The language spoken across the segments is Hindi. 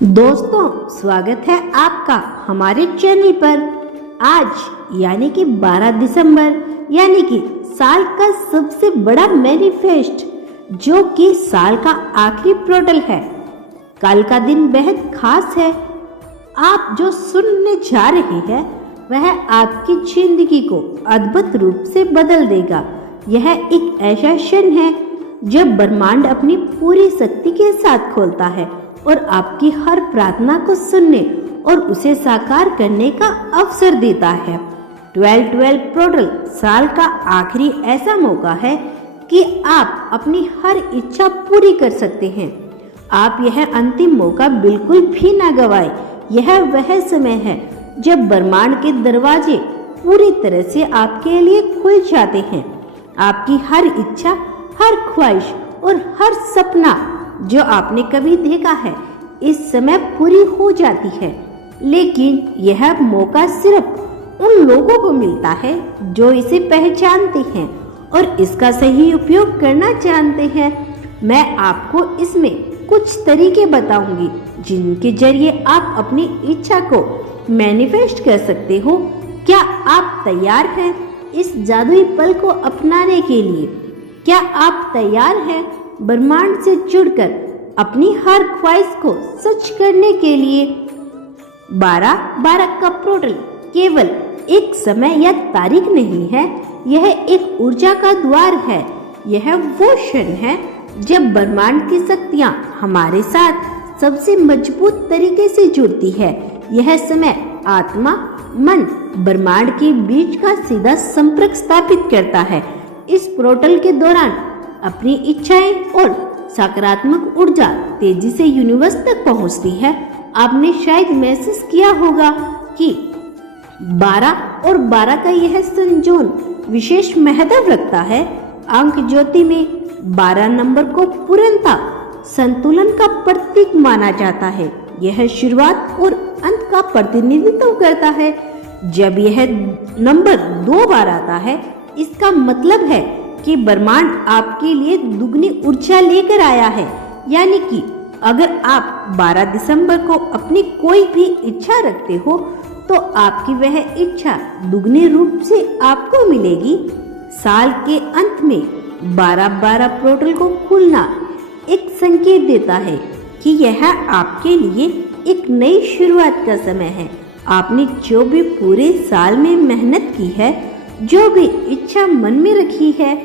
दोस्तों, स्वागत है आपका हमारे चैनल पर। आज यानी कि 12 दिसंबर यानी कि साल का सबसे बड़ा मैनिफेस्ट, जो कि साल का आखिरी पोर्टल है। कल का दिन बेहद खास है। आप जो सुनने जा रहे हैं वह आपकी जिंदगी को अद्भुत रूप से बदल देगा। यह एक ऐसा क्षण है जब ब्रह्मांड अपनी पूरी शक्ति के साथ खोलता है और आपकी हर प्रार्थना को सुनने और उसे साकार करने का अवसर देता है। 12-12 पोर्टल साल का आखिरी ऐसा मौका है कि आप अपनी हर इच्छा पूरी कर सकते हैं। आप यह अंतिम मौका बिल्कुल भी ना गवाएं। यह वह समय है जब ब्रह्मांड के दरवाजे पूरी तरह से आपके लिए खुल जाते हैं। आपकी हर इच्छा, हर ख्वाहिश और हर सपना जो आपने कभी देखा है इस समय पूरी हो जाती है। लेकिन यह मौका सिर्फ उन लोगों को मिलता है जो इसे पहचानते हैं और इसका सही उपयोग करना जानते हैं। मैं आपको इसमें कुछ तरीके बताऊंगी जिनके जरिए आप अपनी इच्छा को मैनिफेस्ट कर सकते हो। क्या आप तैयार हैं इस जादुई पल को अपनाने के लिए? क्या आप तैयार हैं ब्रह्मांड से जुड़कर अपनी हर ख्वाहिश को सच करने के लिए? 12-12 का पोर्टल केवल एक समय या तारीख नहीं है, यह एक ऊर्जा का द्वार है। यह वो क्षण है जब ब्रह्मांड की शक्तियां हमारे साथ सबसे मजबूत तरीके से जुड़ती है। यह समय आत्मा, मन, ब्रह्मांड के बीच का सीधा संपर्क स्थापित करता है। इस पोर्टल के दौरान अपनी इच्छाएं और सकारात्मक ऊर्जा तेजी से यूनिवर्स तक पहुंचती है। आपने शायद महसूस किया होगा कि 12 और 12 का यह संयोजन विशेष महत्व रखता है। अंक ज्योति में 12 नंबर को पूर्णता, संतुलन का प्रतीक माना जाता है। यह शुरुआत और अंत का प्रतिनिधित्व करता है। जब यह नंबर 2 बार आता है, इसका मतलब है कि ब्रह्मांड आपके लिए दुगनी ऊर्जा लेकर आया है। यानी कि अगर आप 12 दिसंबर को अपनी कोई भी इच्छा रखते हो तो आपकी वह इच्छा दुगनी रूप से आपको मिलेगी। साल के अंत में 12-12 पोर्टल को खुलना एक संकेत देता है कि यह आपके लिए एक नई शुरुआत का समय है। आपने जो भी पूरे साल में मेहनत की है, जो भी इच्छा मन में रखी है,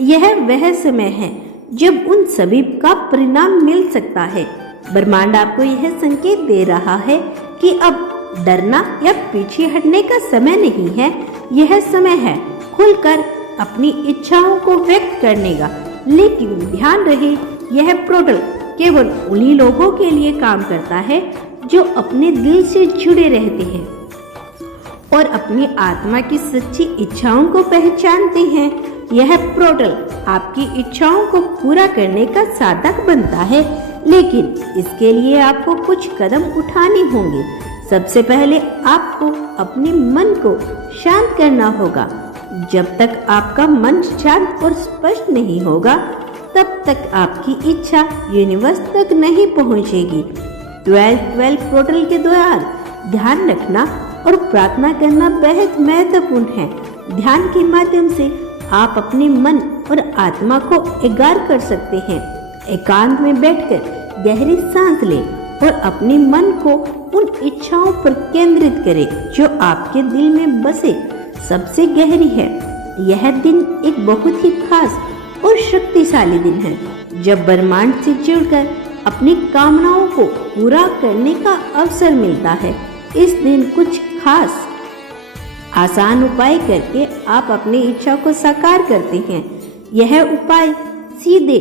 यह वह समय है जब उन सभी का परिणाम मिल सकता है। ब्रह्मांड आपको यह संकेत दे रहा है कि अब डरना या पीछे हटने का समय नहीं है। यह समय है खुलकर अपनी इच्छाओं को व्यक्त करने का। लेकिन ध्यान रहे, यह पोर्टल केवल उन्हीं लोगों के लिए काम करता है जो अपने दिल से जुड़े रहते हैं और अपनी आत्मा की सच्ची इच्छाओं को पहचानते हैं। यह पोर्टल आपकी इच्छाओं को पूरा करने का साधक बनता है, लेकिन इसके लिए आपको कुछ कदम उठाने होंगे। सबसे पहले आपको अपने मन को शांत करना होगा। जब तक आपका मन शांत और स्पष्ट नहीं होगा, तब तक आपकी इच्छा यूनिवर्स तक नहीं पहुंचेगी। 12-12 पोर्टल के दौरान ध्यान रखना और प्रार्थना करना बेहद महत्वपूर्ण है। ध्यान के माध्यम से आप अपने मन और आत्मा को एकाग्र कर सकते हैं। एकांत में बैठकर गहरी सांस लें और अपने मन को उन इच्छाओं पर केंद्रित करें जो आपके दिल में बसे सबसे गहरी है। यह दिन एक बहुत ही खास और शक्तिशाली दिन है जब ब्रह्मांड से जुड़कर अपनी कामनाओं को पूरा करने का अवसर मिलता है। इस दिन कुछ खास आसान उपाय करके आप अपनी इच्छा को साकार करते हैं। यह उपाय सीधे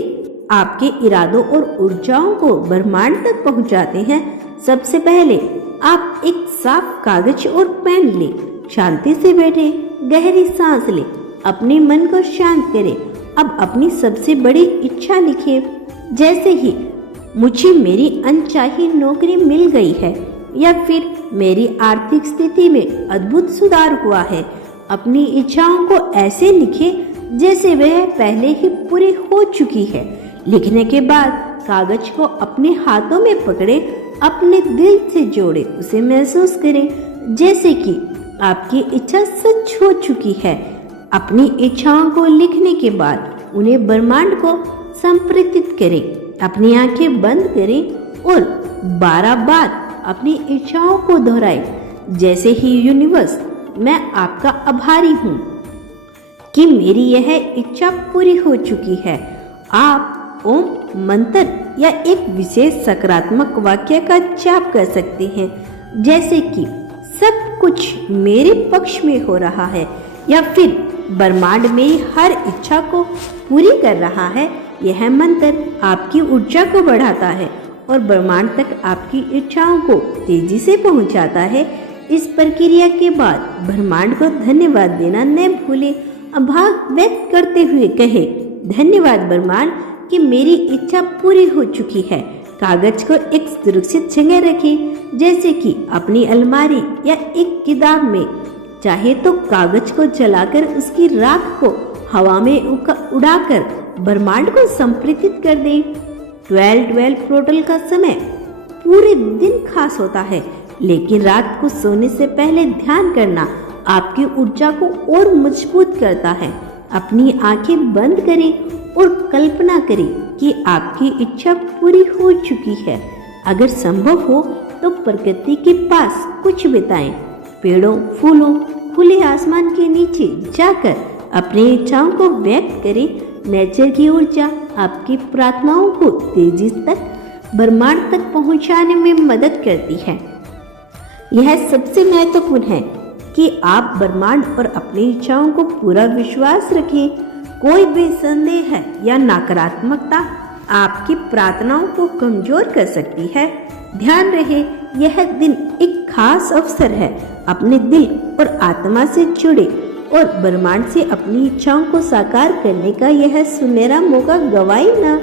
आपके इरादों और ऊर्जाओं को ब्रह्मांड तक पहुंचाते हैं। सबसे पहले आप एक साफ कागज और पेन लें, शांति से बैठे, गहरी सांस लें, अपने मन को शांत करें। अब अपनी सबसे बड़ी इच्छा लिखिए, जैसे ही मुझे मेरी अनचाही नौकरी मिल गई है या फिर मेरी आर्थिक स्थिति में अद्भुत सुधार हुआ है। अपनी इच्छाओं को ऐसे लिखें जैसे वह पहले ही पूरी हो चुकी है। लिखने के बाद कागज को अपने हाथों में पकड़े, अपने दिल से जोड़े, उसे महसूस करें जैसे कि आपकी इच्छा सच हो चुकी है। अपनी इच्छाओं को लिखने के बाद उन्हें ब्रह्मांड को संप्रेषित करें। अपनी आंखें बंद करें और 12 बार अपनी इच्छाओं को दोहराएं, जैसे ही यूनिवर्स, मैं आपका आभारी हूँ कि मेरी यह इच्छा पूरी हो चुकी है। आप ओम मंत्र या एक विशेष सकारात्मक वाक्य का जाप कर सकते हैं, जैसे कि सब कुछ मेरे पक्ष में हो रहा है, या फिर ब्रह्मांड मेरी हर इच्छा को पूरी कर रहा है। यह मंत्र आपकी ऊर्जा को बढ़ाता है और ब्रह्मांड तक आपकी इच्छाओं को तेजी से पहुंचाता है। इस प्रक्रिया के बाद ब्रह्मांड को धन्यवाद देना न भूलें। आभार व्यक्त करते हुए कहे, धन्यवाद ब्रह्मांड कि मेरी इच्छा पूरी हो चुकी है। कागज को एक सुरक्षित जगह रखें, जैसे कि अपनी अलमारी या एक किताब में। चाहे तो कागज को जलाकर उसकी राख को हवा में उड़ाकर ब्रह्मांड को संप्रेषित कर दें। 12-12 पोर्टल का समय पूरे दिन खास होता है, लेकिन रात को सोने से पहले ध्यान करना आपकी ऊर्जा को और मजबूत करता है। अपनी आंखें बंद करें और कल्पना करें कि आपकी इच्छा पूरी हो चुकी है। अगर संभव हो तो प्रकृति के पास कुछ बिताएं। पेड़ों, फूलों, खुले आसमान के नीचे जाकर अपनी इच्छाओं को व्यक्त करें। नेचर की ऊर्जा आपकी प्रार्थनाओं को तेजी तक ब्रह्मांड तक पहुंचाने में मदद करती है। यह सबसे महत्वपूर्ण है कि आप ब्रह्मांड और अपनी इच्छाओं को पूरा विश्वास रखें। कोई भी संदेह है या नकारात्मकता आपकी प्रार्थनाओं को कमजोर कर सकती है। ध्यान रहे, यह दिन एक खास अवसर है। अपने दिल और आत्मा से जुड़े और ब्रह्मांड से अपनी इच्छाओं को साकार करने का यह सुनहरा मौका गवाई ना।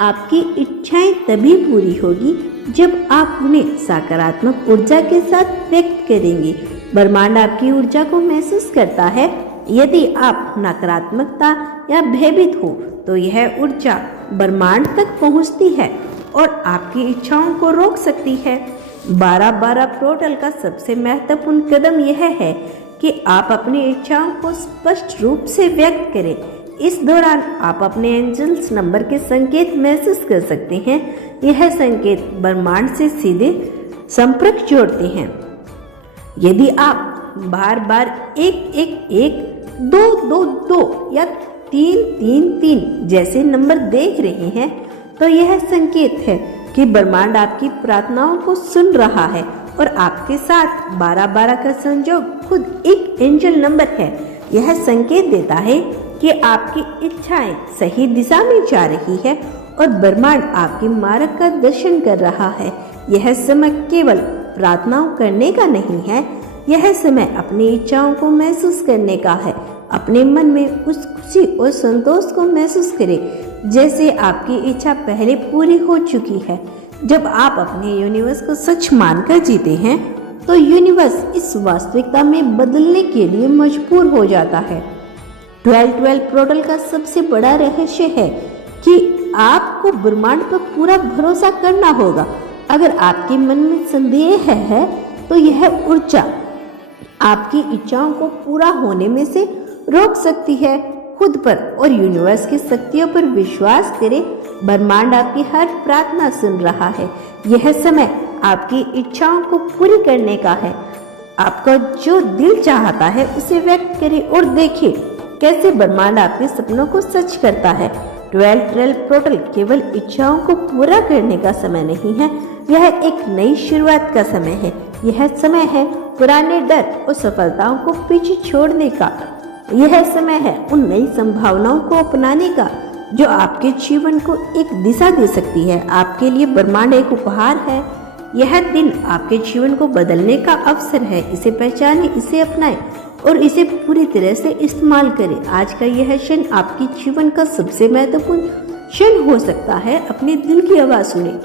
आपकी इच्छाएं तभी पूरी होगी जब आप उन्हें सकारात्मक ऊर्जा के साथ व्यक्त करेंगे। ब्रह्मांड आपकी ऊर्जा को महसूस करता है। यदि आप नकारात्मकता या भयभीत हो तो यह ऊर्जा ब्रह्मांड तक पहुंचती है और आपकी इच्छाओं को रोक सकती है। 12-12 पोर्टल का सबसे महत्वपूर्ण कदम यह है कि आप अपनी इच्छाओं को स्पष्ट रूप से व्यक्त करें। इस दौरान आप अपने एंजल्स नंबर के संकेत महसूस कर सकते हैं। यह संकेत ब्रह्मांड से सीधे संपर्क जोड़ते हैं। यदि आप बार बार 111, 222 या 333 जैसे नंबर देख रहे हैं तो यह संकेत है कि ब्रह्मांड आपकी प्रार्थनाओं को सुन रहा है और आपके साथ 12-12 का संयोग खुद एक एंजल नंबर है। यह संकेत देता है कि आपकी इच्छाएं सही दिशा में जा रही है और ब्रह्मांड आपके मार्ग का दर्शन कर रहा है। यह समय केवल प्रार्थनाओं करने का नहीं है, यह समय अपनी इच्छाओं को महसूस करने का है। अपने मन में उस खुशी और संतोष को महसूस करें जैसे आपकी इच्छा पहले पूरी हो चुकी है। जब आप अपने यूनिवर्स को सच मानकर जीते हैं तो यूनिवर्स इस वास्तविकता में बदलने के लिए मजबूर हो जाता है। 12-12 पोर्टल का सबसे बड़ा रहस्य है कि आपको ब्रह्मांड पर पूरा भरोसा करना होगा। अगर आपके मन में संदेह है तो यह ऊर्जा आपकी इच्छाओं को पूरा होने में से रोक सकती है। खुद पर और यूनिवर्स की शक्तियों पर विश्वास करें। ब्रह्मांड आपकी हर प्रार्थना सुन रहा है। यह समय आपकी इच्छाओं को पूरी करने का है। आपका जो दिल चाहता है उसे व्यक्त करें और देखें कैसे ब्रह्मांड आपके सपनों को सच करता है। 12-12 पोर्टल केवल इच्छाओं को पूरा करने का समय नहीं है, यह एक नई शुरुआत का समय है। यह समय है पुराने डर और सफलताओं को पीछे छोड़ने का। यह समय है उन नई संभावनाओं को अपनाने का जो आपके जीवन को एक दिशा दे सकती है। आपके लिए ब्रह्मांड एक उपहार है। यह दिन आपके जीवन को बदलने का अवसर है। इसे पहचानें, इसे अपनाएं और इसे पूरी तरह से इस्तेमाल करें। आज का यह क्षण आपके जीवन का सबसे महत्वपूर्ण क्षण हो सकता है। अपने दिल की आवाज सुनें,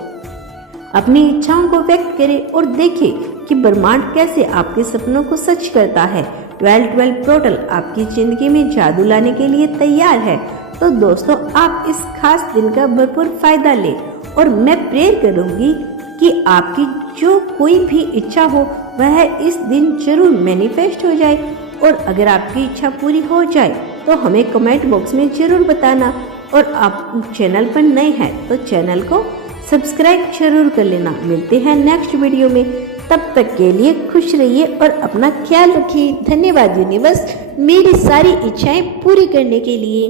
अपनी इच्छाओं को व्यक्त करें और देखें कि ब्रह्मांड कैसे आपके सपनों को सच करता है। 12-12 पोर्टल आपकी जिंदगी में जादू लाने के लिए तैयार है। तो दोस्तों, आप इस खास दिन का भरपूर फायदा लें और मैं प्रेयर करूंगी कि आपकी जो कोई भी इच्छा हो वह इस दिन जरूर मैनिफेस्ट हो जाए। और अगर आपकी इच्छा पूरी हो जाए तो हमें कमेंट बॉक्स में जरूर बताना। और आप चैनल पर नए हैं तो चैनल को सब्सक्राइब जरूर कर लेना। मिलते हैं नेक्स्ट वीडियो में, तब तक के लिए खुश रहिए और अपना ख्याल रखिए। धन्यवाद यूनिवर्स मेरी सारी इच्छाएं पूरी करने के लिए।